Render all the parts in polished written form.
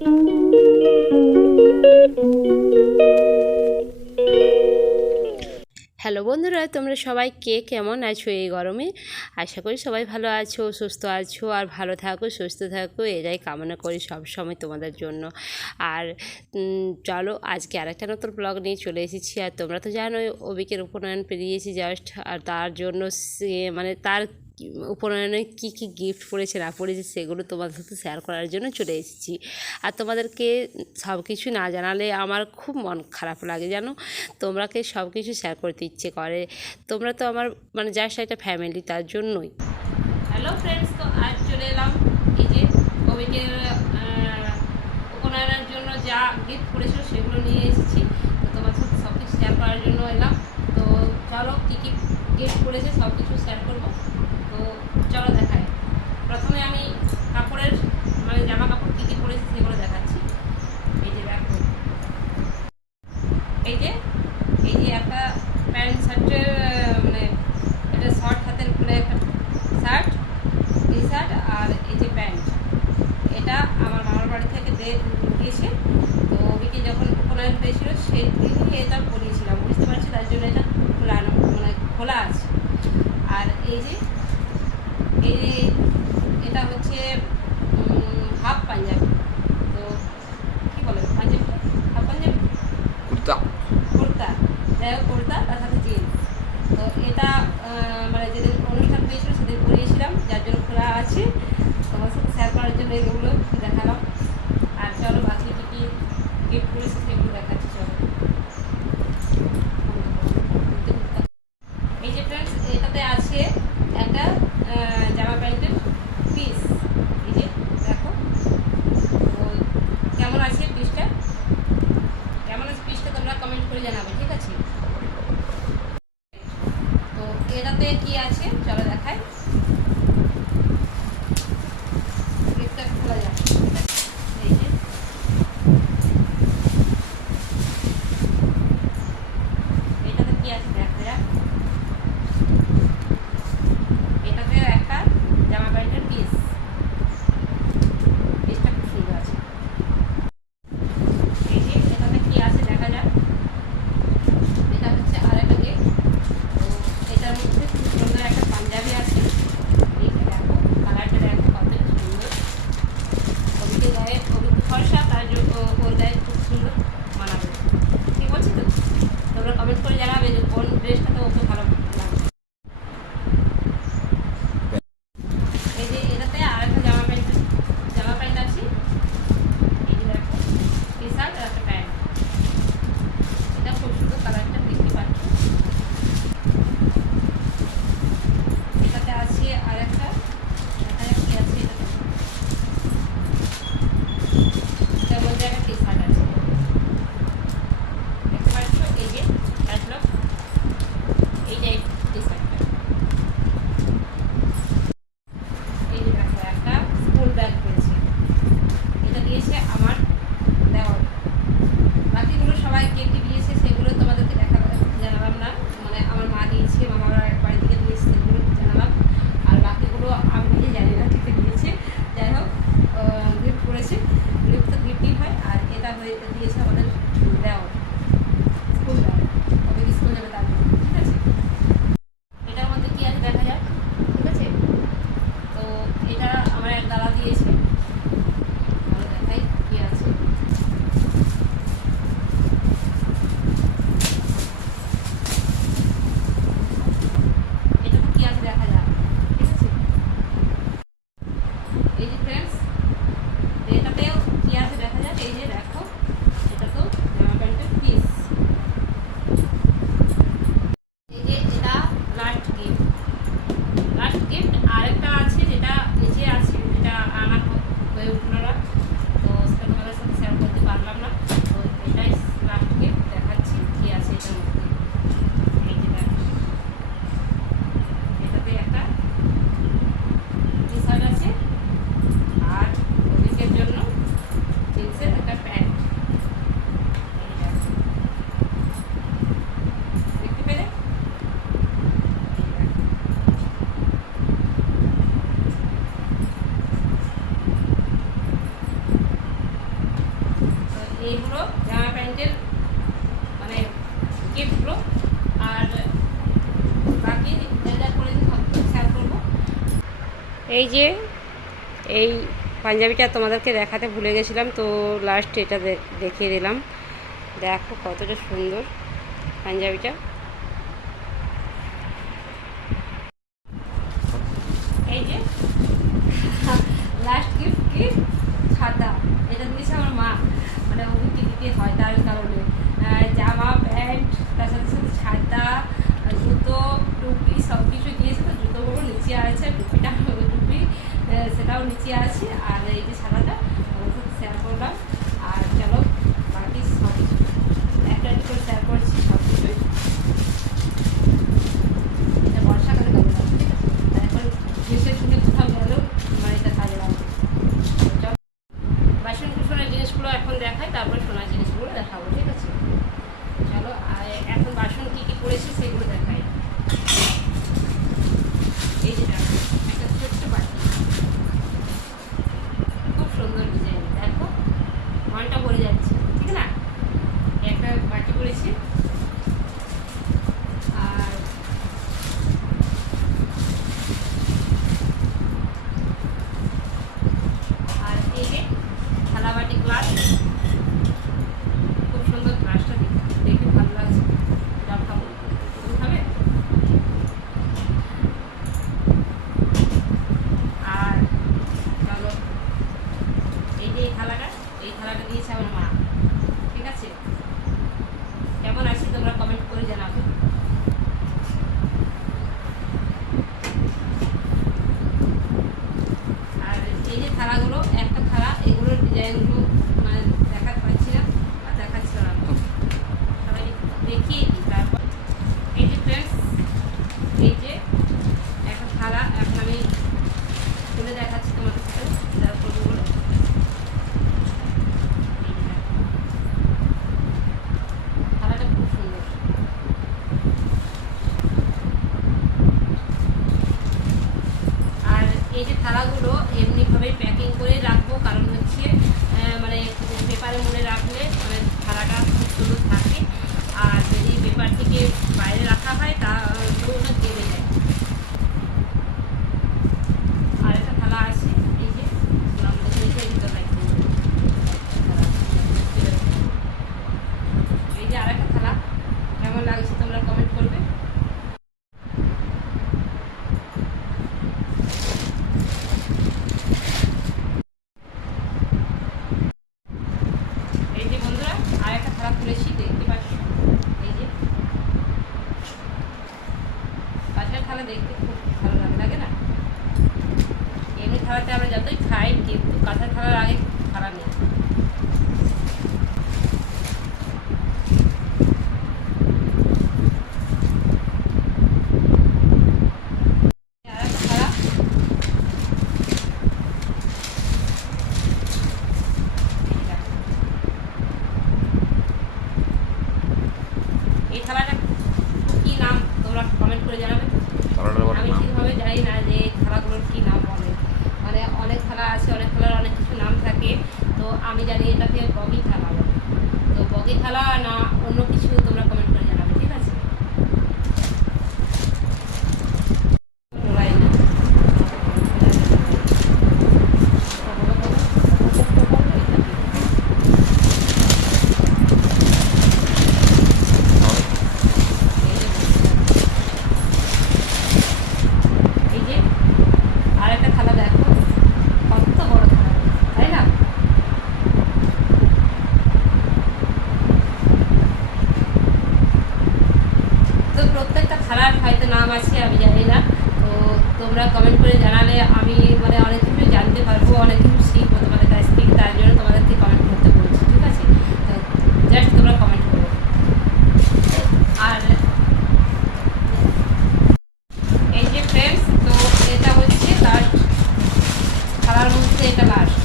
Hello বন্ধুরা, তোমরা সবাই কে কেমন আছো এই গরমে? আশা করি সবাই ভালো আছো, সুস্থ আছো, আর ভালো থাকো, সুস্থ থাকো, এটাই কামনা করি সব সময় তোমাদের জন্য। আর চলো আজকে আরেকটা নতুন ব্লগ নিয়ে চলে এসেছি। আর তোমরা তো জানোই অবিকের উপনয়ন পেরিয়েছি জাস্ট, আর তার জন্য মানে তার উপনয়নে কী কী গিফট পড়েছে না পড়েছে সেগুলো তোমাদের সাথে শেয়ার করার জন্য চলে এসেছি। আর তোমাদেরকে সব কিছু না জানালে আমার খুব মন খারাপ লাগে জানো। তোমরাকে সব কিছু শেয়ার করতে ইচ্ছে করে, তোমরা তো আমার মানে জাস্ট একটা ফ্যামিলি, তার জন্যই। হ্যালো ফ্রেন্ডস, তো আজ চলে এলাম এই যে অবিকের উপনয়নের জন্য যা গিফট করেছিল সেগুলো নিয়ে এসেছি। তো তোমার সাথে সব কিছু শেয়ার করার জন্য এলাম। তো চলো কী কী গিফট করেছে সব কিছু শেয়ার করবো। তো চলো দেখাই। প্রথমে আমি কাপড়ের মানে জামা কাপড় কী কী পরেছি সেগুলো দেখাচ্ছি। এই যে দেখো, এই যে একটা প্যান্ট শার্টের মানে এটা শর্ট হাতের মানে একটা শার্ট, টি শার্ট, আর এই যে প্যান্ট, এটা আমার মামার বাড়ি থেকে দিয়েছে। তো ওদিকে যখন উপনয়ন হয়েছিল সেই দিনই এটা পরিয়েছিলাম, বুঝতে পারছি, তার জন্য এটা মানে খোলা আছে। আর এই যে এটা হচ্ছে হাফ পাঞ্জাবি, তো কী বলে পাঞ্জাবি, হাফ পাঞ্জাবি, কুর্তা, যাই হোক কুর্তা, তার সাথে জিন্স। তো এটা মানে যেদিন অনুষ্ঠান হয়েছিল সেদিন পরিয়েছিলাম, যার জন্য খোলা আছে। তোমার সাথে শেয়ার করার জন্য এগুলো দেখালাম। আর চলো বাকি কী কী গিফট করেছি সেগুলো দেখাচ্ছি। চলো, এই যে ফ্রেন্ডস, এটাতে আছে একটা জামা প্যান্টের পিস। এই যে দেখো, তো কেমন আছে পিসটা, তোমরা কমেন্ট করে জানাবে, ঠিক আছে? তো এটাতে কি আছে চলো দেখাই। পিসটা খোলা যায়, এই যে এটাতে কি আছে দেখা যাক। এটাতে একটা জামা প্যান্টের পিসটা খুব সুন্দর আছে। এই যে এটাতে কি আছে দেখা যাক। এটা হচ্ছে আর একটা গিফট। তো এটার মধ্যে খুব সুন্দর একটা পাঞ্জাবি আছে। এই যে দেখো, কালারটা দেখো কত সুন্দর। ওদিকে গায়ে ওদিকে ফর্সা, তার জন্য ওর গায়ে খুব সুন্দর মানাবে, ঠিক বলছি তো? তোমরা কমেন্ট করে জানাবে যে কোন ড্রেসটা তো ওকে ভালো লাগবে। এই যে এটাতে আর একটা জামা প্যান্ট আছে। এই যে দেখো, টি শার্ট আর একটা প্যান্ট, এটা খুব সুন্দর কালারটা, দেখতে পাচ্ছ। এটাতে আছে আর একটা, এখানে কি আছে এটাতে, এটার মধ্যে একটা টি শার্ট আছে, দেখতে পাচ্ছ। এই যে ক্যাটলগ, এইটাই টি শার্টটা। এই যে দেখো, একটা স্কুল ব্যাগ পেয়েছে, এটা দিয়েছে আমার দেওয়ার। বাকিগুলো সবাই কে কে দিয়েছে সেগুলো তোমাদেরকে জানালাম না, মানে আমার মা দিয়েছে, মামার বাড়ি থেকে দিয়েছে, সেগুলো জানালাম। আর বাকিগুলো আমি নিজে জানি না কে দিয়েছে। যাই হোক, গিফট করেছে, গিফট তো গিফটই হয়। আর এটা হয়ে দিয়েছে আমাদের দেওয়ার, স্কুল ব্যাগ, ওকে স্কুল যাবে তার জন্য, ঠিক আছে? এটার মধ্যে কী আছে দেখা যাক, ঠিক আছে? তো এটা আমার এক দাদা দিয়েছে, ভালো দেখাই কী এইগুলো জামা প্যান্টের মানে গিফটগুলো, আর বাকি যা করে শেয়ার করবো। এই যে এই পাঞ্জাবিটা তোমাদেরকে দেখাতে ভুলে গেছিলাম, তো লাস্ট এটা দেখিয়ে দিলাম। দেখো কতটা সুন্দর পাঞ্জাবিটা। এই যে লাস্ট গিফট কি ছাতা, এটা দিয়েছে আমার মা, মানে ওকে দিতে হয় তার কারণে। জামা প্যান্ট, তার সাথে সাথে ছাতা, জুতো, টুপি সব কিছু দিয়েছে। তো জুতোগুলো নিচে আছে, টুপিটা টুপি সেটাও নিচে আছে, আর এই যে ছাতাটা ওর সাথে শেয়ার করলাম। আর চলো বাকি সব কিছু একটা একটা করে শেয়ার করছি সব কিছুই। এটা বর্ষাকালে কাজে লাগবে, ঠিক আছে? এখন গ্রীষ্মের দিনে কোথাও গেলেও মানে এটা কাজে লাগবে। বাসন কুসনের জিনিসগুলো এখন দেখায়, তারপর সোনার জিনিসগুলো দেখাবো, ঠিক আছে? চলো আর এখন বাসন কী কী করেছি সেগুলো দেখাই। এই যে দেখো একটা ছোট্ট বাটি, খুব সুন্দর ডিজাইন, দেখো মনটা ভরে যাচ্ছে, ঠিক না? একটা বাটি করেছি। আর আর এই যে থালা বাটি গ্লাস, খুব সুন্দর গ্লাসটা দেখে ভালো লাগছে। জল খাবো, তুমি খাবে? আর চলো এই যে এই থালাটা দিয়েছে আমার মা, ঠিক আছে? কেমন আছে তোমরা কমেন্ট করে জানাবে। আর এই যে থালাগুলো, একটা থালা, এগুলোর ডিজাইনগুলো মানে দেখাতে পারছি না আর দেখাচ্ছিলাম না, সবাই দেখিয়ে দিই। তারপর এই যে ফ্রেন্ডস, এই যে একটা থালা, এখন আমি খুলে দেখাচ্ছি তোমাদের সাথে শেয়ার করবো বলে। থালাটা খুব সুন্দর। আর এই যে থালাগুলো এমনিভাবেই প্যাকিং করে রাখবো, কারণ হচ্ছে মানে পেপারে মুড়ে রাখলে মানে থালাটা খুব সুন্দর থাকে। আর যদি পেপার থেকে বাইরে রাখা হয় তা ওটা দেবে যায়। আর একটা থালা আছে, এই যে ভিতরে রাখবো। এই যে আর একটা থালা, কেমন লাগছে তোমরা কমেন্ট করবে। এই যে বন্ধুরা আর একটা থালা খুলেছি, দেখতে পাচ্ছ। এই যে কাঁচের থালা দেখতে খুব ভালো লাগে না? এমনি থালাতে আমরা যতই খাই, কিন্তু কাঁচের থালার আগে খারাপ নেই। আর একটা থালা, এই থালাটা কি নাম তোমরা কমেন্ট করে জানাবে। আমি ঠিকভাবে জানি না যে থালাগুলোর কি নাম বলে, মানে অনেক থালা আছে, অনেক থালার অনেক কিছু নাম থাকে। তো আমি জানি এটাকে বগি থালা বলে। তো বগি থালা না অন্য কিছু তোমরা কমেন্ট করে জানাবে, ঠিক আছে? এই যে আর একটা থালা, দেখো কত বড় থালা, তাই না? তো প্রত্যেকটা থালার হয়তো নাম আছে, আমি জানি না। তো তোমরা কমেন্ট করে জানালে আমি মানে অনেক কিছু জানতে পারবো, অনেক কিছু শিখবো তোমাদের কাছ থেকে। তার জন্য তোমাদেরকে কমেন্ট করতে বলছি, ঠিক আছে? তো জাস্ট তোমরা কমেন্ট করো। আর এই যে ফ্রেন্ডস, তো এটা হচ্ছে লাস্ট থালার মধ্যে, এটা লাস্ট।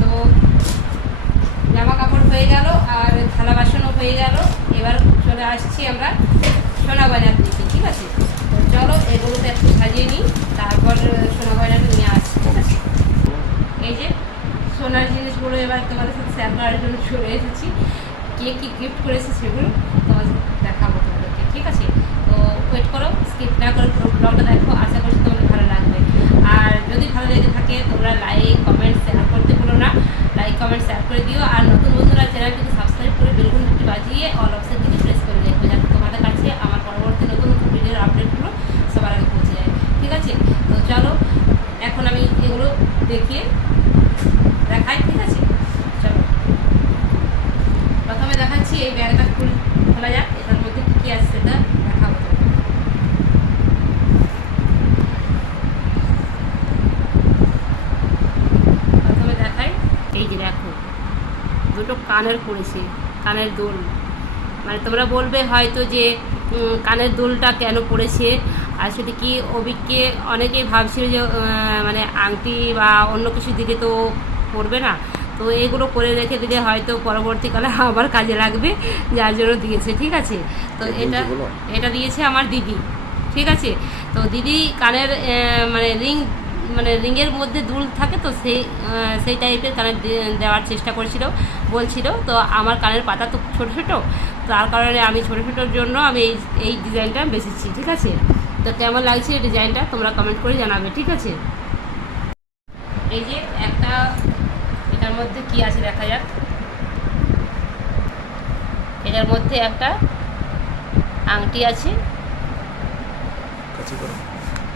তো জামা কাপড় হয়ে গেল আর থালা বাসনও হয়ে গেল। এবার চলে আসছি আমরা সোনা বাজার দিকে, ঠিক আছে? তো চলো এগুলোতে একটু সাজিয়ে নিই, তারপর সোনা বাজারে শেয়ার করার জন্য চলে এসেছি। কে কী গিফট করেছে সেগুলো তোমাদের দেখাবো তোমাদেরকে, ঠিক আছে? তো ওয়েট করো, স্কিপ না করে পুরো ব্লগটা দেখো, আশা করছি তোমাদের ভালো লাগবে। আর যদি ভালো লেগে থাকে তোমরা লাইক কমেন্ট শেয়ার করতে ভুলো না, লাইক কমেন্ট শেয়ার করে দিও। আর নতুন বন্ধুরা চ্যানেলটিকে সাবস্ক্রাইব করে বেলঘন্টাটি বাজিয়ে অল অপশন থেকে প্রেস করে রেখো, যাতে তোমাদের কাছে আমার পরবর্তী নতুন নতুন ভিডিওর আপডেটগুলো সবার আগে পৌঁছে যায়, ঠিক আছে? তো চলো এখন আমি এগুলো দেখিয়ে দেখাই, ঠিক আছে? চলো প্রথমে দেখাচ্ছি এই ব্যাগটা খোলা যাক, এটার মধ্যে কী কী আছে সেটা দেখাবো। প্রথমে দেখাই, এই যে দেখো দুটো কানের পড়েছে, কানের দুল। মানে তোমরা বলবে হয়তো যে কানের দুলটা কেন পড়েছে, আর সেটা কি অভিককে অনেকেই ভাবছিল যে মানে আংটি বা অন্য কিছু দিলে তো পড়বে না, তো এগুলো করে রেখে দিলে হয়তো পরবর্তীকালে আবার কাজে লাগবে, যার জন্য দিয়েছে, ঠিক আছে? তো এটা দিয়েছে আমার দিদি, ঠিক আছে? তো দিদি কানের মানে রিংয়ের মধ্যে দুল থাকে, তো সেই টাইপের কানের দেওয়ার চেষ্টা বলছিল। তো আমার কানের পাতা তো ছোটো ছোটো, তার কারণে আমি ছোটো ছোটোর জন্য আমি এই ডিজাইনটা বেছেছি, ঠিক আছে? তো কেমন লাগছে এই ডিজাইনটা তোমরা কমেন্ট করে জানাবে, ঠিক আছে? এই যে একটা, এটার মধ্যে কি আছে দেখা যাক। এটার মধ্যে একটা আংটি আছে,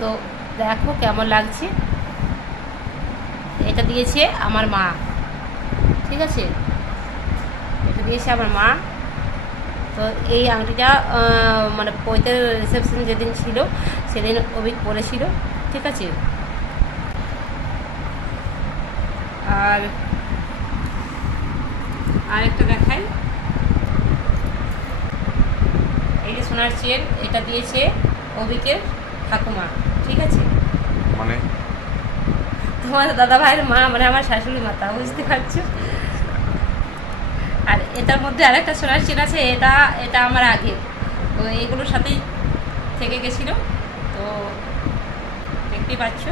তো দেখো কেমন লাগছে। এটা দিয়েছে আমার মা, ঠিক আছে? এটা দিয়েছে আমার মা। তো এই আংটিটা মানে পৈতের রিসেপশন যেদিন ছিল সেদিন অভিক পরেছিল, ঠিক আছে? আর আরেকটা দেখাই, এই যে সোনার চেন, এটা দিয়েছে অভিকের ঠাকুমা, ঠিক আছে? মানে তোমার দাদা ভাইয়ের মা, মানে আমার শাশুড়ি মাতা, বুঝতে পারছো? আর এটার মধ্যে আরেকটা সোনার চেন আছে, এটা আমার আগে, তো এইগুলোর সাথেই থেকে গেছিলো, তো দেখতেই পাচ্ছ।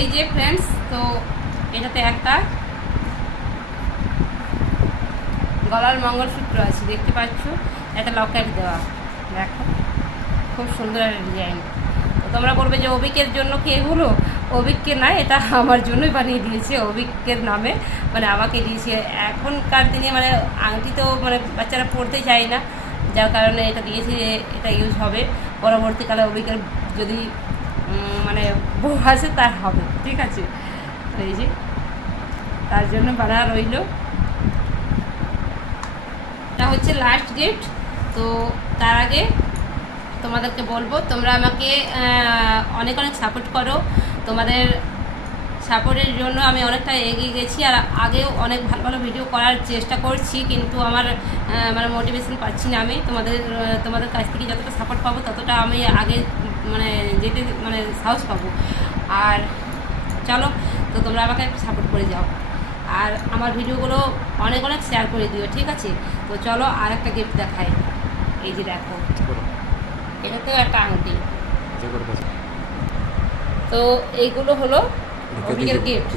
এই যে ফ্রেন্ডস, তো এটাতে একটা গলার মঙ্গলসূত্র আছে, দেখতে পাচ্ছ? একটা লকেট দেওয়া, দেখো খুব সুন্দর একটা ডিজাইন। তো তোমরা বলবে যে অভিকের জন্য কি এগুলো? অভিককে না, এটা আমার জন্যই বানিয়ে দিয়েছে, অভিকের নামে, মানে আমাকে দিয়েছে। এখনকার দিনে মানে আংটি তো মানে বাচ্চারা পড়তে চায় না, যার কারণে এটা দিয়েছে, এটা ইউজ হবে পরবর্তীকালে অভিকের যদি মানে বউ আসে তার হবে, ঠিক আছে? তো এই যে তার জন্য বানা রইল। এটা হচ্ছে লাস্ট গিফট। তো তার আগে তোমাদেরকে বলবো তোমরা আমাকে অনেক অনেক সাপোর্ট করো, তোমাদের সাপোর্টের জন্য আমি অনেকটা এগিয়ে গেছি, আর আগেও অনেক ভালো ভালো ভিডিও করার চেষ্টা করছি, কিন্তু আমার মানে মোটিভেশন পাচ্ছি না। আমি তোমাদের কাছ থেকে যতটা সাপোর্ট পাবো ততটা আমি আগে মানে যেতে মানে সাহস পাবো। আর চলো, তো তোমরা আমাকে একটু সাপোর্ট করে যাও, আর আমার ভিডিওগুলো অনেক অনেক শেয়ার করে দিও, ঠিক আছে? তো চলো আর একটা গিফট দেখাই, এই যে দেখো, এটাতেও একটা আংটি। তো এইগুলো হলো অভিকের গিফট।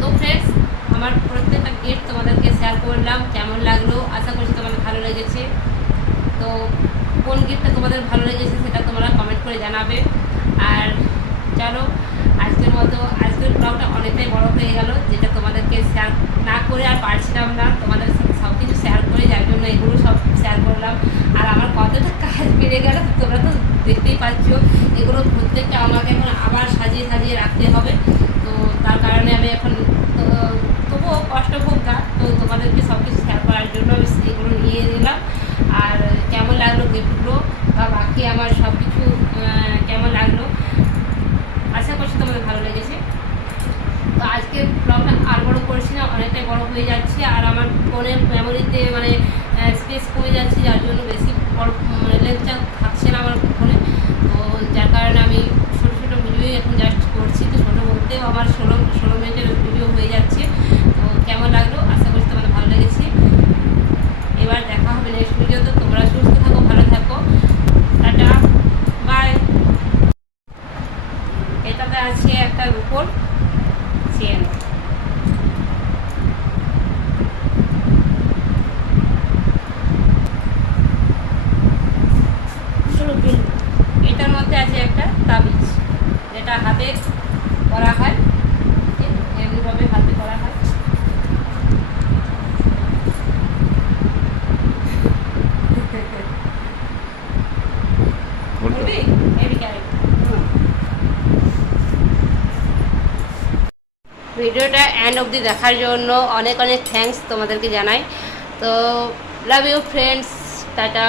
তো ফ্রেন্ডস, আমার প্রত্যেকটা গিফট তোমাদেরকে শেয়ার করলাম, কেমন লাগলো আশা করছি তোমাদের ভালো লেগেছে। তো কোন গিফটটা তোমাদের ভালো লেগেছে সেটা তোমরা কমেন্ট করে জানাবে। আর চলো, আজকের ব্লগটা অনেকটাই বড় হয়ে গেল, যেটা তোমাদেরকে শেয়ার না করে আর পারছিলাম না, তোমাদের সাথে সব কিছু শেয়ার করে, যার জন্য এগুলো সব শেয়ার করলাম। আর আমার কতটা কাজ বেড়ে গেল তোমরা তো দেখতেই পাচ্ছ, এগুলো প্রত্যেকটা আমাকে এখন আবার সাজিয়ে সাজিয়ে রাখতে হবে। তো তার কারণে আমি এখন তবুও কষ্ট হোক না, তো তোমাদেরকে সব কিছু শেয়ার করার জন্য আমি এগুলো নিয়ে নিলাম। আর কেমন লাগলো গিফটগুলো বা বাকি আমার সব কিছু কেমন লাগলো, আশা করছি তোমাদের ভালো লেগেছে। তো আজকে ব্লগটা আর বড় করছি না, অনেকটাই বড় হয়ে যাচ্ছে, আর আমার ফোনের মেমোরিতে মানে স্পেস কমে যাচ্ছে, যার জন্য বেশি বড় মানে লেন্থটা থাকছে না আমার ফোনে। তো যার কারণে আমি ছোটো ছোটো ভিডিওই এখন জাস্ট করছি। তো ছোটো বলতেও আমার 16 মিনিটের ভিডিও হয়ে হাতে করা হয়, এমনিভাবে হাতে করা হয়। ভিডিওটা এন্ড অবধি দেখার জন্য অনেক অনেক থ্যাঙ্কস তোমাদেরকে জানাই। তো লাভ ইউ ফ্রেন্ডস, টাটা।